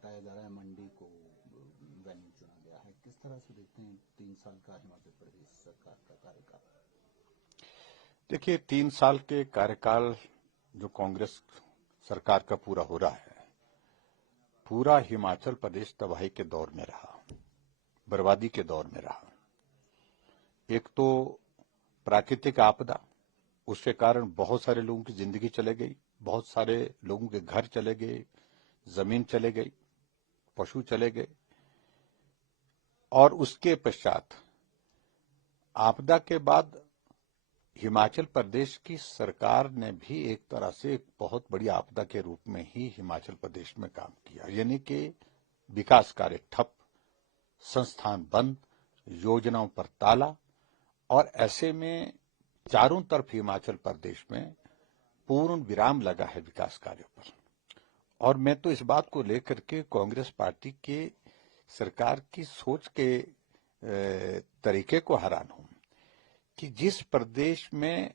बताया जा रहा है मंडी को वेन्यू चुना गया है। किस तरह से देखते हैं 3 साल का हिमाचल प्रदेश सरकार का कार्यकाल? देखिए, 3 साल के कार्यकाल जो कांग्रेस सरकार का पूरा हो रहा है, पूरा हिमाचल प्रदेश तबाही के दौर में रहा, बर्बादी के दौर में रहा। एक तो प्राकृतिक आपदा, उसके कारण बहुत सारे लोगों की जिंदगी चले गई, बहुत सारे लोगों के घर चले गए, जमीन चले गई, पशु चले गए। और उसके पश्चात आपदा के बाद हिमाचल प्रदेश की सरकार ने भी एक तरह से एक बहुत बड़ी आपदा के रूप में ही हिमाचल प्रदेश में काम किया, यानी कि विकास कार्य ठप, संस्थान बंद, योजनाओं पर ताला। और ऐसे में चारों तरफ हिमाचल प्रदेश में पूर्ण विराम लगा है विकास कार्यों पर। और मैं तो इस बात को लेकर के कांग्रेस पार्टी के सरकार की सोच के तरीके को हैरान हूं कि जिस प्रदेश में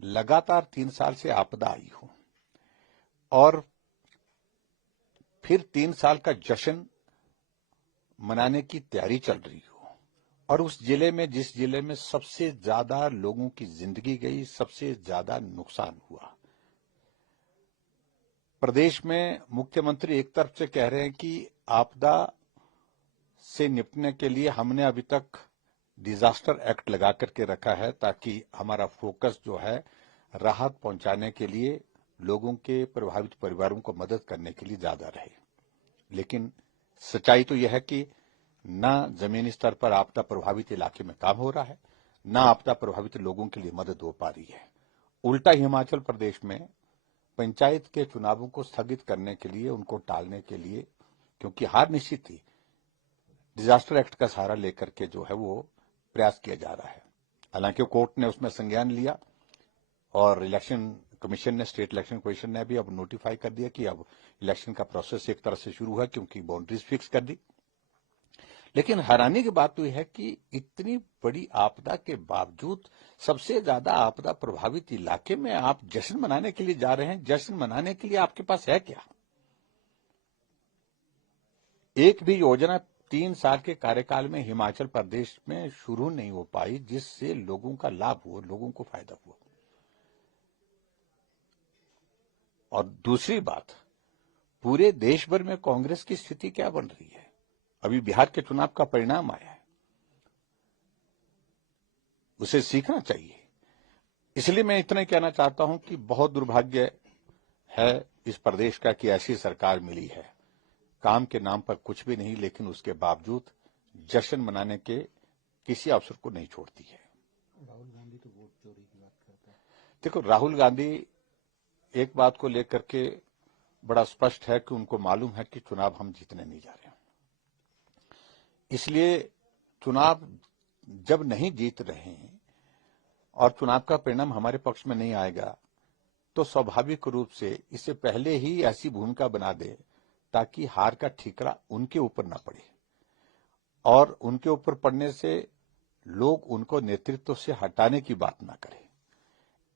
लगातार 3 साल से आपदा आई हो और फिर 3 साल का जश्न मनाने की तैयारी चल रही हो, और उस जिले में, जिस जिले में सबसे ज्यादा लोगों की जिंदगी गई, सबसे ज्यादा नुकसान हुआ, प्रदेश में मुख्यमंत्री एक तरफ से कह रहे हैं कि आपदा से निपटने के लिए हमने अभी तक डिजास्टर एक्ट लगा करके रखा है ताकि हमारा फोकस जो है राहत पहुंचाने के लिए, लोगों के प्रभावित परिवारों को मदद करने के लिए ज्यादा रहे। लेकिन सच्चाई तो यह है कि न जमीनी स्तर पर आपदा प्रभावित इलाके में काम हो रहा है, न आपदा प्रभावित लोगों के लिए मदद हो पा रही है। उल्टा हिमाचल प्रदेश में पंचायत के चुनावों को स्थगित करने के लिए, उनको टालने के लिए, क्योंकि हार निश्चित थी, डिजास्टर एक्ट का सहारा लेकर के जो है वो प्रयास किया जा रहा है। हालांकि कोर्ट ने उसमें संज्ञान लिया और इलेक्शन कमीशन ने, स्टेट इलेक्शन कमीशन ने भी अब नोटिफाई कर दिया कि अब इलेक्शन का प्रोसेस एक तरह से शुरू है, क्योंकि बाउंड्रीज फिक्स कर दी। लेकिन हैरानी की बात तो यह है कि इतनी बड़ी आपदा के बावजूद सबसे ज्यादा आपदा प्रभावित इलाके में आप जश्न मनाने के लिए जा रहे हैं। जश्न मनाने के लिए आपके पास है क्या? एक भी योजना 3 साल के कार्यकाल में हिमाचल प्रदेश में शुरू नहीं हो पाई जिससे लोगों का लाभ हुआ, लोगों को फायदा हुआ। और दूसरी बात, पूरे देश भर में कांग्रेस की स्थिति क्या बन रही है? अभी बिहार के चुनाव का परिणाम आया है, उसे सीखना चाहिए। इसलिए मैं इतना ही कहना चाहता हूं कि बहुत दुर्भाग्य है इस प्रदेश का कि ऐसी सरकार मिली है, काम के नाम पर कुछ भी नहीं, लेकिन उसके बावजूद जश्न मनाने के किसी अवसर को नहीं छोड़ती है। राहुल गांधी तो वोट चोरी की बात करता है। देखो, राहुल गांधी एक बात को लेकर के बड़ा स्पष्ट है कि उनको मालूम है कि चुनाव हम जीतने नहीं जा रहे हैं। इसलिए चुनाव जब नहीं जीत रहे हैं और चुनाव का परिणाम हमारे पक्ष में नहीं आएगा, तो स्वाभाविक रूप से इससे पहले ही ऐसी भूमिका बना दे ताकि हार का ठीकरा उनके ऊपर न पड़े, और उनके ऊपर पड़ने से लोग उनको नेतृत्व से हटाने की बात ना करें।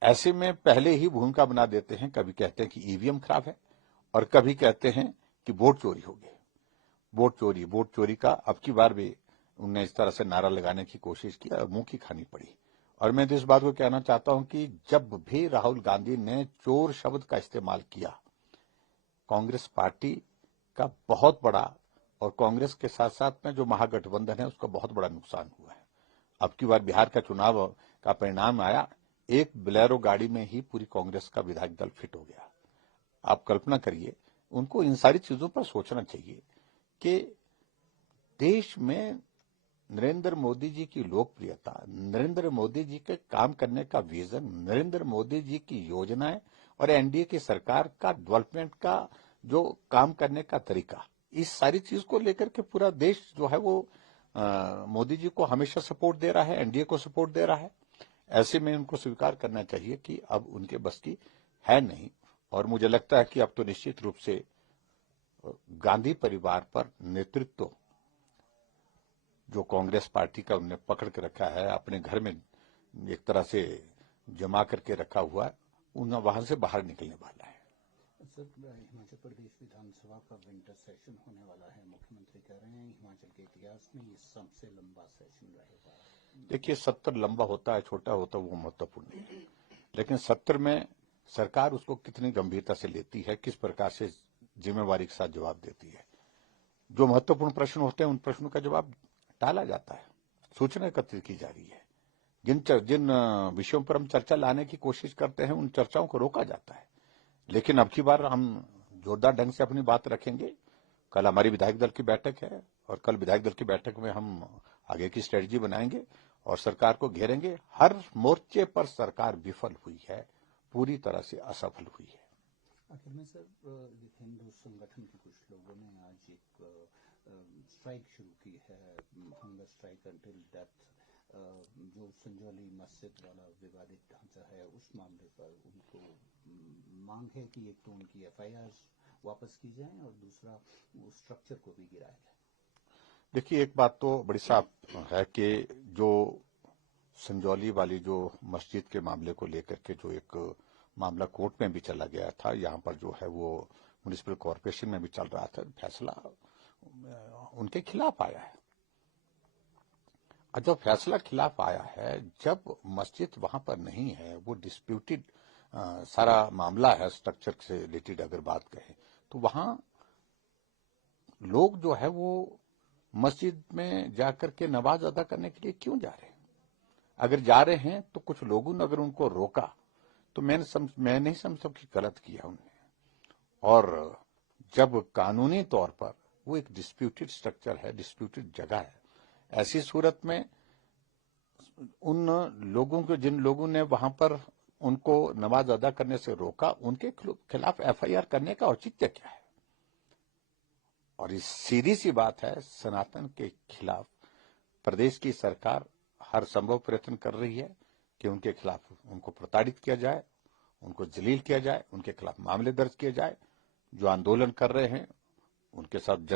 ऐसे में पहले ही भूमिका बना देते हैं। कभी कहते हैं कि ईवीएम खराब है और कभी कहते हैं कि वोट चोरी हो गई। वोट चोरी का अब की बार भी उन्हें इस तरह से नारा लगाने की कोशिश की, मुंह की खानी पड़ी। और मैं तो इस बात को कहना चाहता हूं कि जब भी राहुल गांधी ने चोर शब्द का इस्तेमाल किया, कांग्रेस पार्टी का बहुत बड़ा, और कांग्रेस के साथ साथ में जो महागठबंधन है उसका बहुत बड़ा नुकसान हुआ है। अब की बार बिहार का चुनाव का परिणाम आया, एक बोलेरो गाड़ी में ही पूरी कांग्रेस का विधायक दल फिट हो गया। आप कल्पना करिए, उनको इन सारी चीजों पर सोचना चाहिए कि देश में नरेंद्र मोदी जी की लोकप्रियता, नरेंद्र मोदी जी के काम करने का विजन, नरेंद्र मोदी जी की योजनाएं और एनडीए की सरकार का डेवलपमेंट का जो काम करने का तरीका, इस सारी चीज को लेकर के पूरा देश जो है वो मोदी जी को हमेशा सपोर्ट दे रहा है, एनडीए को सपोर्ट दे रहा है। ऐसे में उनको स्वीकार करना चाहिए कि अब उनके बस की है नहीं। और मुझे लगता है कि अब तो निश्चित रूप से गांधी परिवार पर नेतृत्व जो कांग्रेस पार्टी का उन्हें पकड़ के रखा है, अपने घर में एक तरह से जमा करके रखा हुआ है, उन वहां से बाहर निकलने वाला है। सर, हिमाचल प्रदेश विधानसभा का विंटर सेशन होने वाला है। मुख्यमंत्री कह रहे हैं हिमाचल के इतिहास में ये सबसे लंबा सेशन रहेगा। देखिए, सत्र लंबा होता है छोटा होता है वो महत्वपूर्ण नहीं है, लेकिन सत्र में सरकार उसको कितनी गंभीरता से लेती है, किस प्रकार से जिम्मेवारी के साथ जवाब देती है। जो महत्वपूर्ण प्रश्न होते हैं उन प्रश्नों का जवाब टाला जाता है, सूचना एकत्रित की जा रही है। जिन विषयों पर हम चर्चा लाने की कोशिश करते हैं उन चर्चाओं को रोका जाता है। लेकिन अब की बार हम जोरदार ढंग से अपनी बात रखेंगे। कल हमारी विधायक दल की बैठक है और कल विधायक दल की बैठक में हम आगे की स्ट्रेटजी बनाएंगे और सरकार को घेरेंगे। हर मोर्चे पर सरकार विफल हुई है, पूरी तरह से असफल हुई है। आखिर में सर, हिंदू संगठन के कुछ लोगों ने आज एक स्ट्राइक शुरू की है, हंगर स्ट्राइक अंटिल डेथ। जो संजौली मस्जिद वाला विवादित ढांचा है उस मामले पर उनको मांग है कि एक तो उनकी एफआईआर वापस की जाए और दूसरा वो स्ट्रक्चर को भी गिराया जाए। देखिए, एक बात तो बड़ी साफ है कि जो संजौली वाली जो मस्जिद के मामले को लेकर के जो एक मामला कोर्ट में भी चला गया था, यहाँ पर जो है वो म्युनिसिपल कॉर्पोरेशन में भी चल रहा था, फैसला उनके खिलाफ आया है। और जब फैसला खिलाफ आया है, जब मस्जिद वहां पर नहीं है, वो डिस्प्यूटेड सारा मामला है स्ट्रक्चर से रिलेटेड अगर बात कहें, तो वहां लोग जो है वो मस्जिद में जाकर के नमाज अदा करने के लिए क्यों जा रहे हैं? अगर जा रहे हैं तो कुछ लोगों ने अगर उनको रोका तो मैं नहीं समझता कि गलत किया उन्होंने। और जब कानूनी तौर पर वो एक डिस्प्यूटेड स्ट्रक्चर है, डिस्प्यूटेड जगह है, ऐसी सूरत में उन लोगों को, जिन लोगों ने वहां पर उनको नमाज अदा करने से रोका, उनके खिलाफ एफआईआर करने का औचित्य क्या है? और इस सीधी सी बात है, सनातन के खिलाफ प्रदेश की सरकार हर संभव प्रयत्न कर रही है कि उनके खिलाफ उनको प्रताड़ित किया जाए, उनको जलील किया जाए, उनके खिलाफ मामले दर्ज किए जाए। जो आंदोलन कर रहे हैं उनके साथ जन